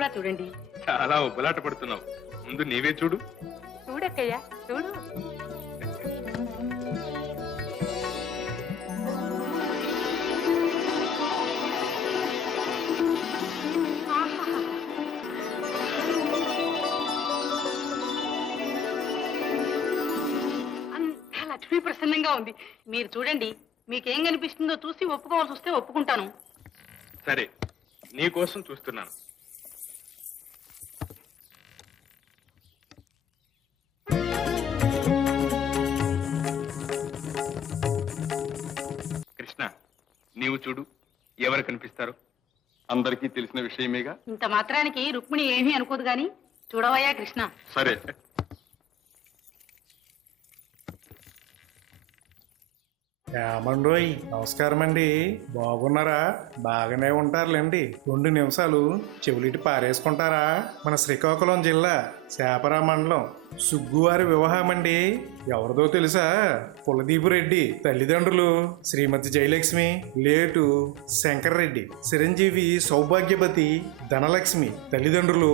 కూడా చూడండి. చాలా ఉబ్బలాట పడుతున్నావు. ముందు నీవే చూడు. చూడక్కయ్యా, చూడు. అంతా లక్ష్మీ ప్రసన్నంగా ఉంది. మీరు చూడండి, మీకేం కనిపిస్తుందో చూసి ఒప్పుకోవాల్సి వస్తే ఒప్పుకుంటాను. సరే, నీ కోసం చూస్తున్నాను. కృష్ణ, నీవు చూడు, ఎవరు కనిపిస్తారు? అందరికీ తెలిసిన విషయమేగా. ఇంత మాత్రానికి రుక్మిణి ఏమీ అనుకోదు గాని చూడవయ్యా కృష్ణ. సరే. ఏమండోయ్, నమస్కారం అండి. బాగున్నారా? బాగానే ఉంటారులేండి. 2 నిమిషాలు చెవులిటి పారేసుకుంటారా? మన శ్రీకాకుళం జిల్లా శాపరా మండలం సుగ్గువారి వివాహం అండి. ఎవరిదో తెలుసా? కులదీపు రెడ్డి తల్లిదండ్రులు శ్రీమతి జయలక్ష్మి, లేటు శంకర్ రెడ్డి, చిరంజీవి సౌభాగ్యవతి ధనలక్ష్మి తల్లిదండ్రులు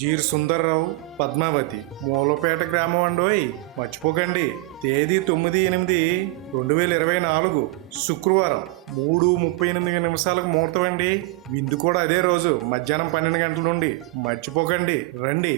జీర్ సుందర్రావు, పద్మావతి. మూలపేట గ్రామం అండోయ్, మర్చిపోకండి. తేదీ 9/8/2024 శుక్రవారం 3:38 ముహూర్తం అండి. విందు కూడా అదే రోజు మధ్యాహ్నం 12 గంటల నుండి. మర్చిపోకండి, రండి.